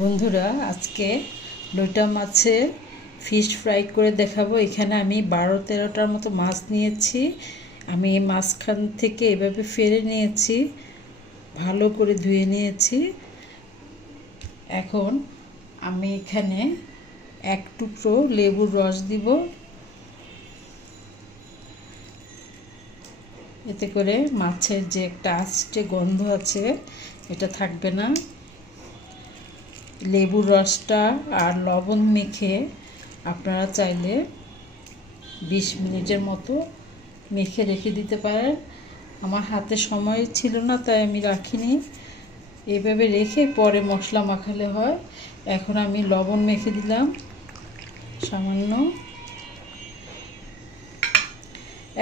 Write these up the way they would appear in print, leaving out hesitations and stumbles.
বন্ধুরা, আজকে লইটা মাছের ফিশ ফ্রাই করে দেখাবো। এখানে আমি 12-13টার মতো মাছ নিয়েছি। আমি মাঝখান থেকে এভাবে ফেলে নিয়েছি, ভালো করে ধুয়ে নিয়েছি। এখন আমি এখানে এক টুকরো লেবুর রস দিব, এতে করে মাছের যে একটা আষ্টে গন্ধ আছে এটা থাকবে না। লেবুর রসটা আর লবণ মেখে আপনারা চাইলে 20 মিনিটের মতো মেখে রেখে দিতে পারেন। আমার হাতে সময় ছিল না, তাই আমি রাখিনি। এভাবে রেখে পরে মশলা মাখালে হয়। এখন আমি লবণ মেখে দিলাম সামান্য।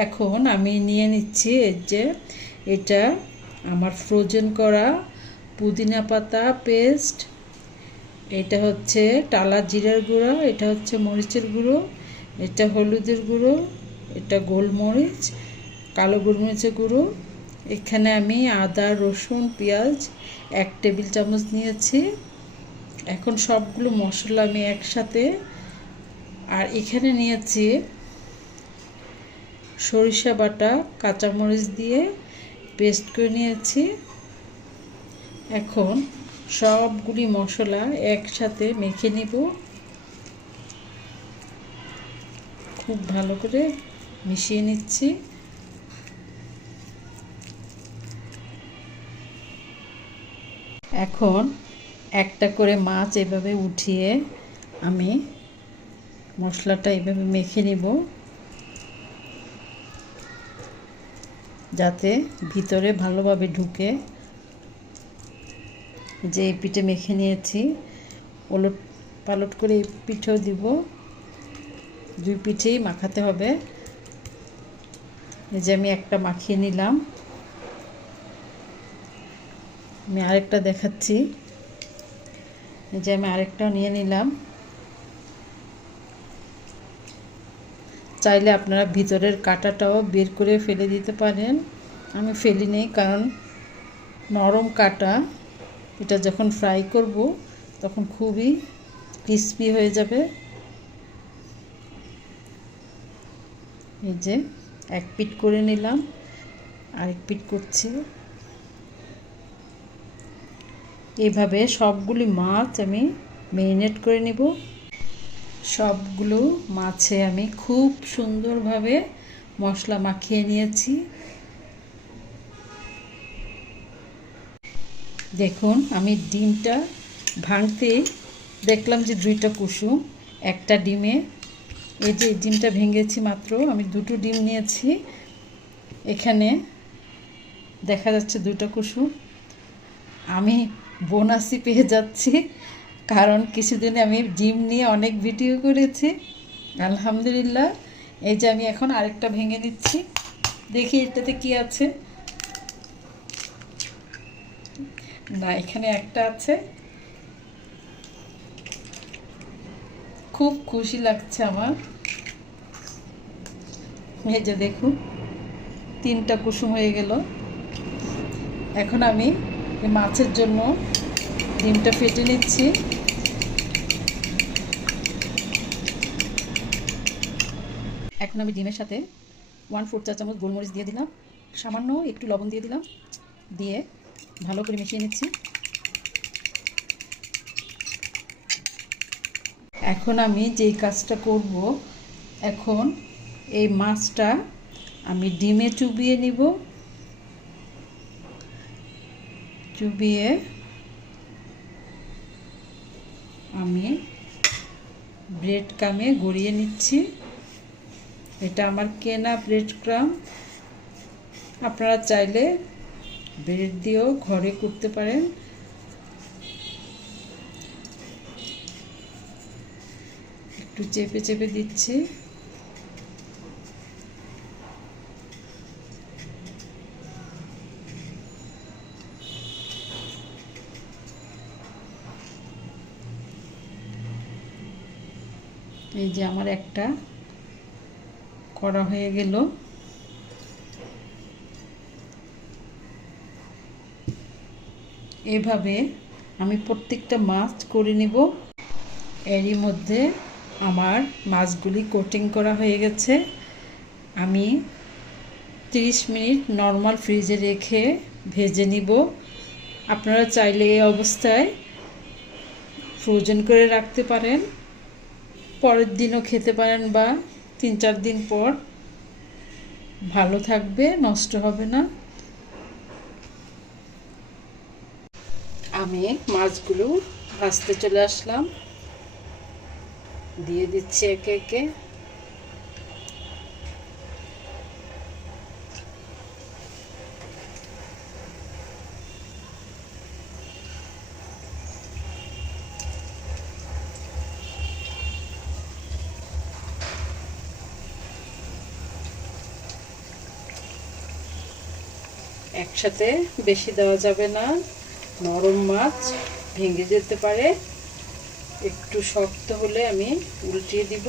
এখন আমি নিয়ে নিচ্ছি যে এটা আমার ফ্রোজেন করা পুদিনা পাতা পেস্ট। এটা হচ্ছে টালা জিরার গুঁড়ো, এটা হচ্ছে মরিচের গুঁড়ো, এটা হলুদের গুঁড়ো, এটা গোলমরিচ, কালো গোলমরিচের গুঁড়ো। এখানে আমি আদা রসুন পেঁয়াজ 1 টেবিল চামচ নিয়েছি। এখন সবগুলো মশলা আমি একসাথে, আর এখানে নিয়েছি সরিষা বাটা কাঁচামরিচ দিয়ে পেস্ট করে নিয়েছি। এখন সবগুলি মশলা একসাথে মেখে নিব, খুব ভালো করে মিশিয়ে নিচ্ছি। এখন একটা করে মাছ এভাবে উঠিয়ে আমি মশলাটা এভাবে মেখে নিব, যাতে ভিতরে ভালোভাবে ঢুকে। যে এই পিঠে মেখে নিয়েছি, ওলট পালট করে এই পিঠেও দিব, 2 পিঠেই মাখাতে হবে। এই যে আমি একটা মাখিয়ে নিলাম, আমি আরেকটা দেখাচ্ছি। এই যে আমি আরেকটাও নিয়ে নিলাম। চাইলে আপনারা ভিতরের কাঁটাটাও বের করে ফেলে দিতে পারেন, আমি ফেলি নেই, কারণ নরম কাঁটা। এটা যখন ফ্রাই করব তখন খুবই ক্রিস্পি হয়ে যাবে। এই যে এক পিঠ করে নিলাম, আরেক পিঠ করছি। এইভাবে সবগুলি মাছ আমি ম্যারিনেট করে নিব। সবগুলো মাছে আমি খুব সুন্দরভাবে মশলা মাখিয়ে নিয়েছি। দেখুন, আমি ডিমটা ভাঙতে দেখলাম যে 2টা কুসুম একটা ডিমে। এই যে ডিমটা ভেঙেছি মাত্র, আমি 2টো ডিম নিয়েছি। এখানে দেখা যাচ্ছে 2টা কুসুম। আমি বোনাসই পেয়ে যাচ্ছি, কারণ কিছুদিন আমি ডিম নিয়ে অনেক ভিডিও করেছি। আলহামদুলিল্লাহ। এই যে আমি এখন আরেকটা ভেঙে নিচ্ছি, দেখি এটাতে কি আছে। না, এখানে একটা আছে। খুব খুশি লাগছে আমার। এই যে দেখুন, 3টা কুসুম হয়ে গেল। এখন আমি মাছের জন্য ডিমটা ফেটে নিচ্ছি। এখন আমি ডিমের সাথে 1/4 চা চামচ গোলমরিচ দিয়ে দিলাম, সামান্য একটু লবণ দিয়ে দিলাম, দিয়ে ভালো করে মিশিয়ে নিচ্ছি। এখন আমি যেই কাজটা করব, এখন এই মাছটা আমি ডিমে চুবিয়ে নিব। চুবিয়ে আমি ব্রেড ক্রামে গড়িয়ে নিচ্ছি। এটা আমার কেনা ব্রেড ক্রাম, আপনারা চাইলে ব্রেড দিয়েও ঘরে করতে পারেন। একটু চেপে চেপে দিচ্ছি। এই যে আমার একটা করা হয়ে গেল। এভাবে আমি প্রত্যেকটা মাছ করে নিব। এরই মধ্যে আমার মাছগুলি কোটিং করা হয়ে গেছে। আমি 30 মিনিট নর্মাল ফ্রিজে রেখে ভেজে নিব। আপনারা চাইলে এই অবস্থায় ফ্রোজেন করে রাখতে পারেন, পরের দিনও খেতে পারেন, বা 3-4 দিন পর ভালো থাকবে, নষ্ট হবে না। আমি মাছগুলো ভাজতে চলে আসলাম, দিয়ে দিচ্ছি একে একে। একসাথে বেশি দেওয়া যাবে না, নরম মাছ ভেঙে যেতে পারে। একটু শক্ত হলে আমি উল্টিয়ে দিব।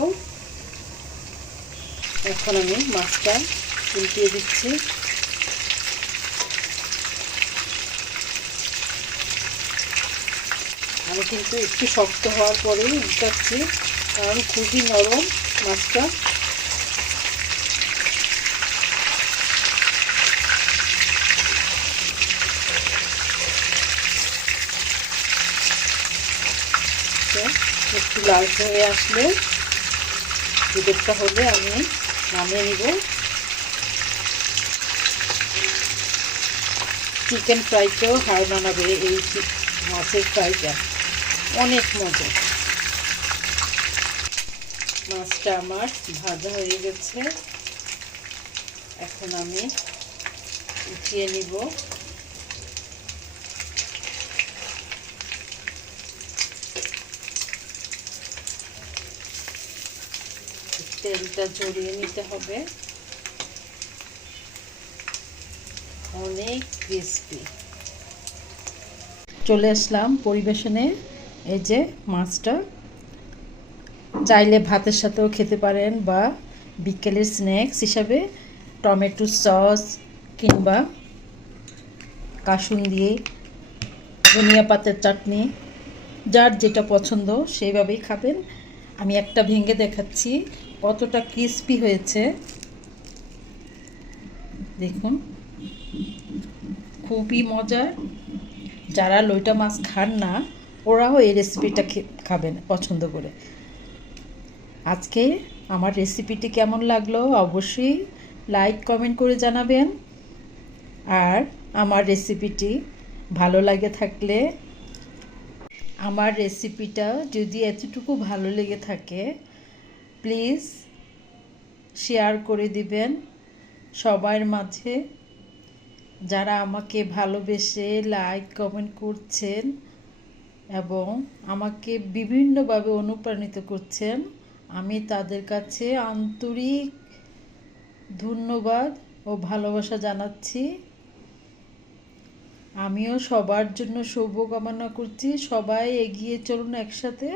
এখন আমি মাছটা উল্টিয়ে দিচ্ছি। আমি কিন্তু একটু শক্ত হওয়ার পরেই উল্টাচ্ছি, কারণ খুবই নরম মাছটা। একটু লালচে হয়ে আসলে, দুধটা হলে আমি নামিয়ে নিব। চিকেন ফ্রাইটাও হার বানাবে এই মাছের ফ্রাইটা, অনেক মজা। মাছটা আমার ভাজা হয়ে গেছে, এখন আমি উঠিয়ে নিব। তেলটা ঝরিয়ে নিতে হবে, অনেক ক্রিস্পি। চলে আসলাম পরিবেশনে। এই যে মাছটা, চাইলে ভাতের সাথেও খেতে পারেন, বা বিকেলের স্ন্যাক্স হিসাবে টমেটো সস কিংবা কাসুন্দি, ধনিয়া পাতার চাটনি, যার যেটা পছন্দ সেইভাবেই খাবেন। আমি একটা ভেঙে দেখাচ্ছি কতটা ক্রিস্পি হয়েছে, দেখুন, খুবই মজার। যারা লইটা মাছ খান না, ওরাও এই রেসিপিটা খাবেন পছন্দ করে। আজকে আমার রেসিপিটি কেমন লাগলো অবশ্যই লাইক কমেন্ট করে জানাবেন। আর আমার রেসিপিটি ভালো লাগে থাকলে, আমার রেসিপিটা যদি এতটুকু ভালো লেগে থাকে, প্লিজ শেয়ার করে দিবেন সবার মাঝে। যারা আমাকে ভালোবেসে লাইক কমেন্ট করছেন এবং আমাকে বিভিন্নভাবে অনুপ্রাণিত করছেন, আমি তাদের কাছে আন্তরিক ধন্যবাদ ও ভালোবাসা জানাচ্ছি। আমিও সবার জন্য শুভকামনা করছি। সবাই এগিয়ে চলুন একসাথে,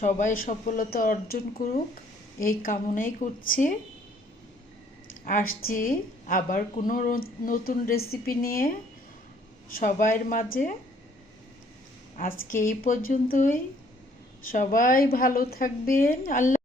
সবাই সফলতা অর্জন করুক, এই কামনাই করছি। আসছি আবার কোনো নতুন রেসিপি নিয়ে সবার মাঝে। আজকে এই পর্যন্তই। সবাই ভালো থাকবেন। আল্লাহ।